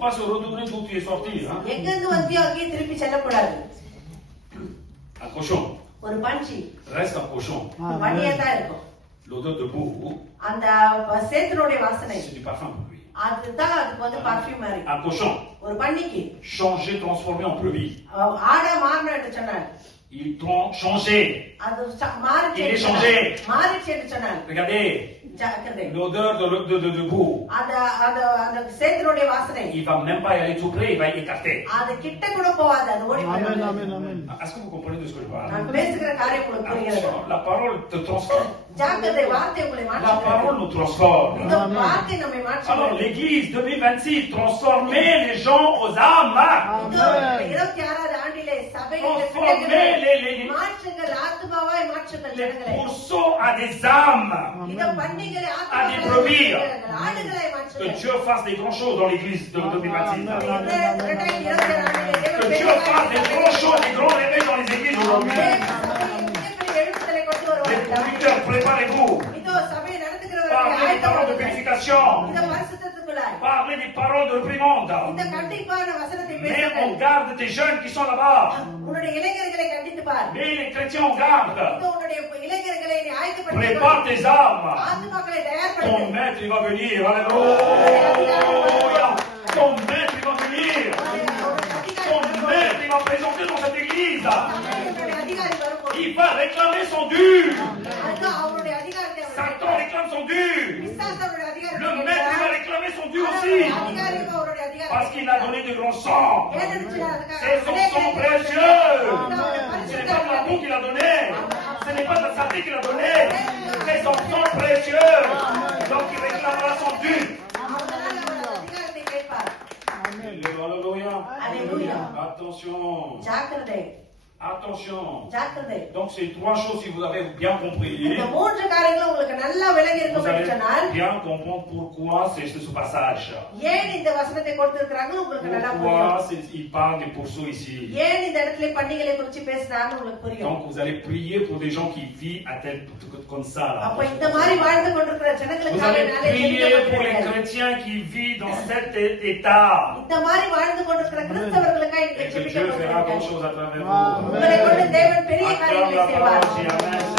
pas se retourner d'où tu es sorti. Hein? எங்கிருந்து வந்தியோ அங்கே திருப்பி செல்லக்கூடாது. Un cochon. ஒரு பன்றி Reste un cochon. பன்றியா தான் இருக்கும். L'odeur de boue, அந்த சேத்தனுடைய வாசனை c'est du parfum pour lui. அதுதான் அதுக்கு வந்து பர்ஃபியூம் மாதிரி. Un cochon, ஒரு பன்னிக்கு changé, transformé en brebis. ஆடா மாறணும் என்று சொன்னார். Il changé. அது மாறிச்சு. Il est changé. மாறிச்சு என்று சொன்னார். Regardez. L'odeur de boue. அந்த சேத்தனுடைய வாசனை. Il va même pas y aller tout près, il va y écarter. அது கிட்ட கூட போகாது, அது ஓடி போகும். Amen. Est-ce que vous comprenez de ce que je parle? நான் பேசுகிற காரியம் உங்களுக்கு புரிகிறது. La parole te transforme. ஜாக்கிரதை, வார்த்தை உங்களை La மாற்றுகிறது. parole nous transforme. இந்த வார்த்தை நம்மை Alors மாற்றுகிறது. l'église 2026, transformer les gens aux âmes. 26வது ஆண்டிலே சபையிலே மாற்றுங்கள், ஆத்துமாவாய் மாற்றுங்கள் Les ஜனங்களை. pourceaux à des âmes. இந்த பன்னிகளை À des ஆத்துமாவாய் brebis. மாற்றுங்கள், ஆடுகளை Que மாற்றுங்கள். Dieu fasse des grandes choses dans l'église de 2026. இந்த 2026 ஆண்டிலே Que தேவன் Dieu fasse des grandes choses, des grands réveils dans les églises aujourd'hui. எழுப்புதலை கொண்டு Les வருவார். conducteurs, préparez-vous. இதோ சபையை நடத்துகிறவர்கள் Parlez des paroles de purification. இந்த பரிசுத்தத்துக்குள்ளாய் Parlez des paroles de réprimande. இந்த கண்டிப்பான வசனத்தை Mais பேசுங்கள். on garde tes jeunes qui sont là-bas. உன்னுடைய இளைஞர்களை கண்டித்து பார். Mais les chrétiens, on garde. இதோ உன்னுடைய இளைஞர்களை நீ ஆயத்தப்படுத்தி Prépare tes âmes. ஆத்துமாக்களை Ton தயார்படுத்து. maître, il va venir. Alléluia. Ton maître, il va venir. Ton maître, il va présenter dans cette église. உன்னுடைய அதிகாரி வரும்போது Il va réclamer son dû. அதுதான் அவருடைய அதிகாரத்தை அவர் Satan கேட்பார். réclame son dû. பிசாசு அவருடைய அதிகாரத்தை Le maître, il va கேட்பார். réclamer son dû அவருடைய aussi. அதிகாரியும் அவருடைய அதிகாரத்தை Parce qu'il a donné du grand sang. ஏனென்றால் அதுக்காக C'est son sang précieux. Ce n'est pas de la boue qu'il a donné. Ce n'est pas de la saleté qu'il a donné. C'est son sang précieux. Donc il réclamera son dû. அதனால அவர் அதிகாரத்தை கேட்பார். Alléluia. Alléluia. Attention. ஜாக்கிரதை, Attention. ஜாக்கிரதை. Donc ces trois choses, si vous avez bien compris, இந்த மூன்று காரியங்களும் உங்களுக்கு நல்லா விளங்கி vous இருக்கும் என்று allez சொன்னால் bien comprendre pourquoi c'est ce passage. ஏன் இந்த வசனத்தை கொடுத்திருக்கிறாங்க உங்களுக்கு நல்லா புரியும். Pourquoi il parle des pourceaux ici. ஏன் இந்த இடத்துல பண்டிகைகளை குறித்து பேசுறாங்க உங்களுக்கு புரியும். Donc vous allez prier pour des gens qui vivent à tel comme ça. Là. அப்ப இந்த மாதிரி வாழ்ந்து கொண்டிருக்கிற Vous ஜனங்களுக்காக allez நாளை prier pour les ஜெபிக்க chrétiens qui vivent dans cet état. இந்த மாதிரி வாழ்ந்து கொண்டிருக்கிற கிறிஸ்தவர்களுக்காக Et நீங்க que ஜெபிக்க Dieu fera போகிறீர்கள். grand chose à travers vous. உங்களை கொண்டு தேவன் பெரிய Acclame காரியங்களை la parole, செய்வார். dis Amen.